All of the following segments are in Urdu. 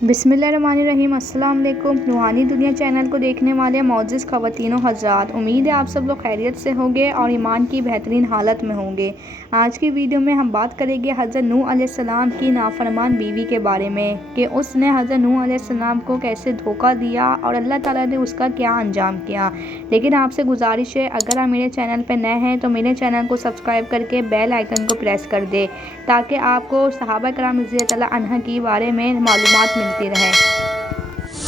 بسم اللہ الرحمن الرحیم۔ السلام علیکم۔ روحانی دنیا چینل کو دیکھنے والے معزز خواتین و حضرات، امید ہے آپ سب لوگ خیریت سے ہوں گے اور ایمان کی بہترین حالت میں ہوں گے۔ آج کی ویڈیو میں ہم بات کریں گے حضرت نوح علیہ السلام کی نافرمان بیوی کے بارے میں کہ اس نے حضرت نوح علیہ السلام کو کیسے دھوکہ دیا اور اللہ تعالیٰ نے اس کا کیا انجام کیا۔ لیکن آپ سے گزارش ہے، اگر آپ میرے چینل پہ نئے ہیں تو میرے چینل کو سبسکرائب کر کے بیل آئیکن کو پریس کر دے تاکہ آپ کو صحابہ کرام رضی اللہ عنہ کے بارے میں معلومات ملتی رہے۔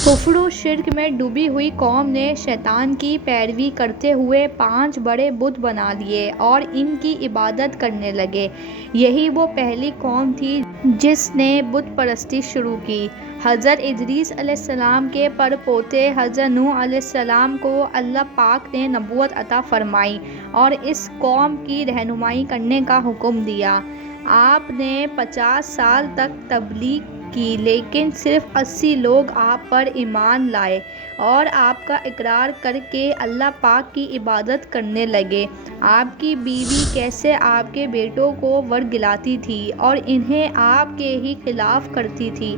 کفر و شرک میں ڈوبی ہوئی قوم نے شیطان کی پیروی کرتے ہوئے 5 بڑے بت بنا لیے اور ان کی عبادت کرنے لگے۔ یہی وہ پہلی قوم تھی جس نے بت پرستی شروع کی۔ حضرت ادریس علیہ السلام کے پڑپوتے حضرت نوح علیہ السلام کو اللہ پاک نے نبوت عطا فرمائی اور اس قوم کی رہنمائی کرنے کا حکم دیا۔ آپ نے 50 سال تک تبلیغ کی، لیکن صرف 80 لوگ آپ پر ایمان لائے اور آپ کا اقرار کر کے اللہ پاک کی عبادت کرنے لگے۔ آپ کی بیوی کیسے آپ کے بیٹوں کو ورگلاتی تھی اور انہیں آپ کے ہی خلاف کرتی تھی۔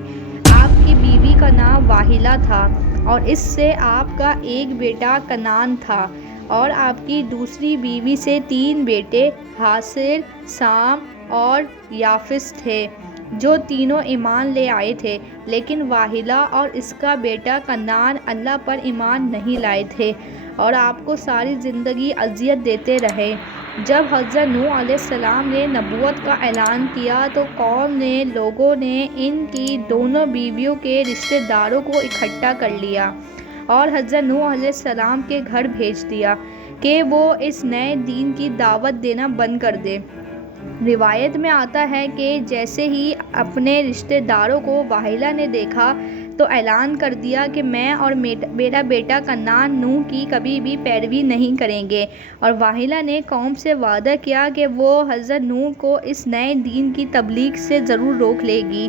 آپ کی بیوی کا نام واحلہ تھا اور اس سے آپ کا ایک بیٹا کنعان تھا، اور آپ کی دوسری بیوی سے 3 بیٹے حاصر، سام اور یافس تھے، جو تینوں ایمان لے آئے تھے، لیکن واحلہ اور اس کا بیٹا کنعان اللہ پر ایمان نہیں لائے تھے اور آپ کو ساری زندگی اذیت دیتے رہے۔ جب حضرت نوح علیہ السلام نے نبوت کا اعلان کیا تو قوم نے لوگوں نے ان کی دونوں بیویوں کے رشتہ داروں کو اکٹھا کر لیا اور حضرت نوح علیہ السلام کے گھر بھیج دیا کہ وہ اس نئے دین کی دعوت دینا بند کر دے۔ روایت میں آتا ہے کہ جیسے ہی اپنے رشتہ داروں کو واحلہ نے دیکھا تو اعلان کر دیا کہ میں اور میرا بیٹا کنعان نوح کی کبھی بھی پیروی نہیں کریں گے، اور واحلہ نے قوم سے وعدہ کیا کہ وہ حضرت نوح کو اس نئے دین کی تبلیغ سے ضرور روک لے گی۔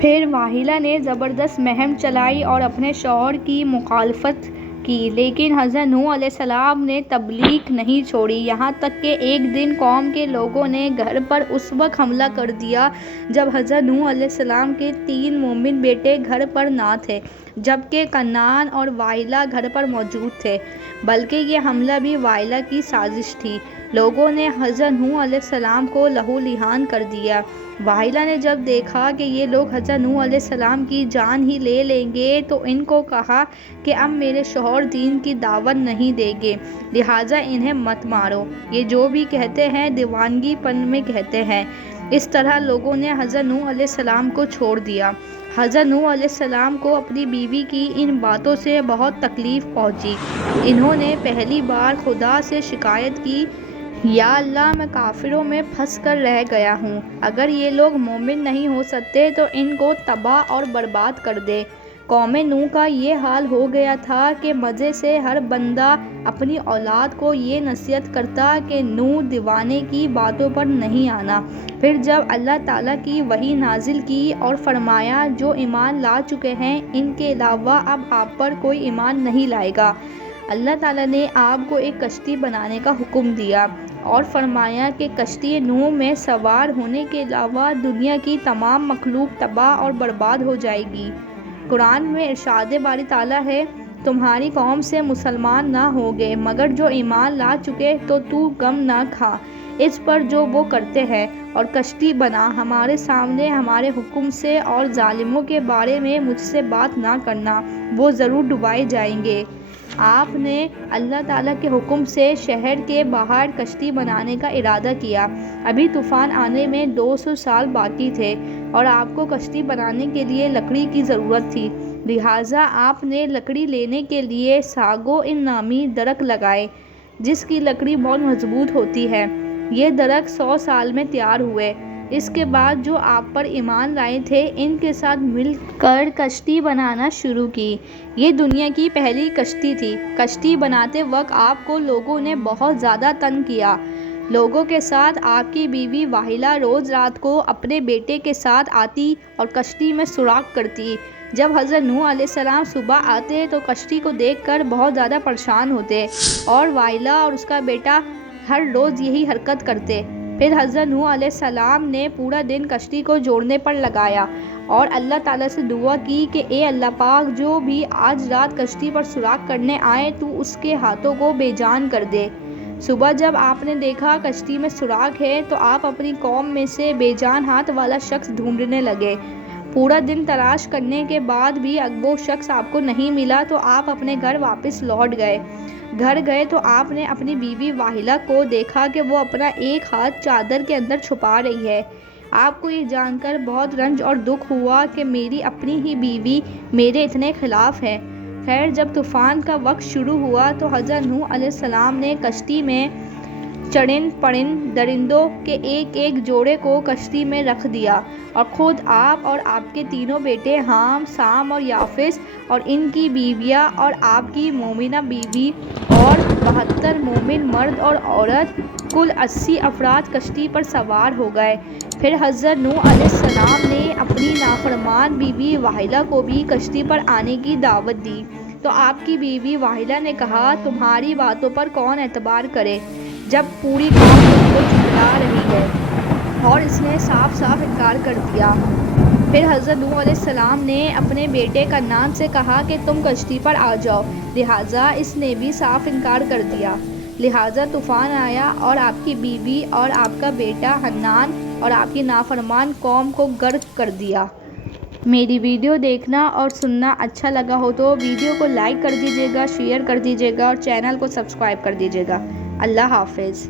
پھر واحلہ نے زبردست مہم چلائی اور اپنے شوہر کی مخالفت کی، لیکن حضرت نوح علیہ السلام نے تبلیغ نہیں چھوڑی، یہاں تک کہ ایک دن قوم کے لوگوں نے گھر پر اس وقت حملہ کر دیا جب حضرت نوح علیہ السلام کے 3 مومن بیٹے گھر پر نہ تھے، جبکہ کنعان اور واحلہ گھر پر موجود تھے، بلکہ یہ حملہ بھی واحلہ کی سازش تھی۔ لوگوں نے حضرت نوح علیہ السلام کو لہو لہان کر دیا۔ واحلہ نے جب دیکھا کہ یہ لوگ حضرت نوح علیہ السلام کی جان ہی لے لیں گے تو ان کو کہا کہ اب میرے شوہر دین کی دعوت نہیں دیں گے، لہٰذا انہیں مت مارو، یہ جو بھی کہتے ہیں دیوانگی پن میں کہتے ہیں۔ اس طرح لوگوں نے حضرت نوح علیہ السلام کو چھوڑ دیا۔ حضرت نوح علیہ السلام کو اپنی بیوی کی ان باتوں سے بہت تکلیف پہنچی۔ انہوں نے پہلی بار خدا سے شکایت کی، یا اللہ، میں کافروں میں پھنس کر رہ گیا ہوں، اگر یہ لوگ مومن نہیں ہو سکتے تو ان کو تباہ اور برباد کر دے۔ قوم نوح کا یہ حال ہو گیا تھا کہ مزے سے ہر بندہ اپنی اولاد کو یہ نصیحت کرتا کہ نوح دیوانے کی باتوں پر نہیں آنا۔ پھر جب اللہ تعالیٰ کی وحی نازل کی اور فرمایا جو ایمان لا چکے ہیں ان کے علاوہ اب آپ پر کوئی ایمان نہیں لائے گا، اللہ تعالیٰ نے آپ کو ایک کشتی بنانے کا حکم دیا اور فرمایا کہ کشتی نوح میں سوار ہونے کے علاوہ دنیا کی تمام مخلوق تباہ اور برباد ہو جائے گی۔ قرآن میں ارشاد باری تعالیٰ ہے، تمہاری قوم سے مسلمان نہ ہوگے مگر جو ایمان لا چکے تو غم نہ کھا اس پر جو وہ کرتے ہیں، اور کشتی بنا ہمارے سامنے ہمارے حکم سے، اور ظالموں کے بارے میں مجھ سے بات نہ کرنا، وہ ضرور ڈبائے جائیں گے۔ آپ نے اللہ تعالیٰ کے حکم سے شہر کے باہر کشتی بنانے کا ارادہ کیا۔ ابھی طوفان آنے میں 200 سال باقی تھے اور آپ کو کشتی بنانے کے لیے لکڑی کی ضرورت تھی، لہٰذا آپ نے لکڑی لینے کے لیے ساگو ان نامی درخت لگائے جس کی لکڑی بہت مضبوط ہوتی ہے۔ یہ درخت 100 سال میں تیار ہوئے۔ اس کے بعد جو آپ پر ایمان لائے تھے ان کے ساتھ مل کر کشتی بنانا شروع کی۔ یہ دنیا کی پہلی کشتی تھی۔ کشتی بناتے وقت آپ کو لوگوں نے بہت زیادہ تنگ کیا۔ لوگوں کے ساتھ آپ کی بیوی واحلہ روز رات کو اپنے بیٹے کے ساتھ آتی اور کشتی میں سوراخ کرتی۔ جب حضرت نوح علیہ السلام صبح آتے تو کشتی کو دیکھ کر بہت زیادہ پریشان ہوتے اور واحلہ اور اس کا بیٹا ہر روز یہی حرکت کرتے۔ پھر حضرت نوح علیہ السلام نے پورا دن کشتی کو جوڑنے پر لگایا اور اللہ تعالیٰ سے دعا کی کہ اے اللہ پاک، جو بھی آج رات کشتی پر سراغ کرنے آئے تو اس کے ہاتھوں کو بے جان کر دے۔ صبح جب آپ نے دیکھا کشتی میں سراغ ہے تو آپ اپنی قوم میں سے بے جان ہاتھ والا شخص ڈھونڈنے لگے۔ پورا دن تلاش کرنے کے بعد بھی وہ شخص آپ کو نہیں ملا تو آپ اپنے گھر واپس لوٹ گئے۔ گھر گئے تو آپ نے اپنی بیوی واحلہ کو دیکھا کہ وہ اپنا ایک ہاتھ چادر کے اندر چھپا رہی ہے۔ آپ کو یہ جان کر بہت رنج اور دکھ ہوا کہ میری اپنی ہی بیوی میرے اتنے خلاف ہے۔ خیر، جب طوفان کا وقت شروع ہوا تو حضرت نوح علیہ السلام نے کشتی میں چرند پرند درندوں کے ایک ایک جوڑے کو کشتی میں رکھ دیا، اور خود آپ اور آپ کے تینوں بیٹے حام، سام اور یافس اور ان کی بیویاں اور آپ کی مومنہ بیوی اور 72 مومن مرد اور عورت، کل 80 افراد کشتی پر سوار ہو گئے۔ پھر حضرت نوح علیہ السلام نے اپنی نافرمان بیوی واحلہ کو بھی کشتی پر آنے کی دعوت دی، تو آپ کی بیوی واحلہ نے کہا تمہاری باتوں پر کون اعتبار کرے جب پوری قوم تم کو جھٹلا رہی ہے، اور اس نے صاف صاف انکار کر دیا۔ پھر حضرت نوح علیہ السلام نے اپنے بیٹے کنعان سے کہا کہ تم کشتی پر آ جاؤ، لہٰذا اس نے بھی صاف انکار کر دیا۔ لہٰذا طوفان آیا اور آپ کی بیوی اور آپ کا بیٹا حنان اور آپ کی نافرمان قوم کو غرق کر دیا۔ میری ویڈیو دیکھنا اور سننا اچھا لگا ہو تو ویڈیو کو لائک کر دیجیے گا، شیئر کر دیجیے گا اور چینل کو سبسکرائب کر دیجیے گا۔ اللہ حافظ۔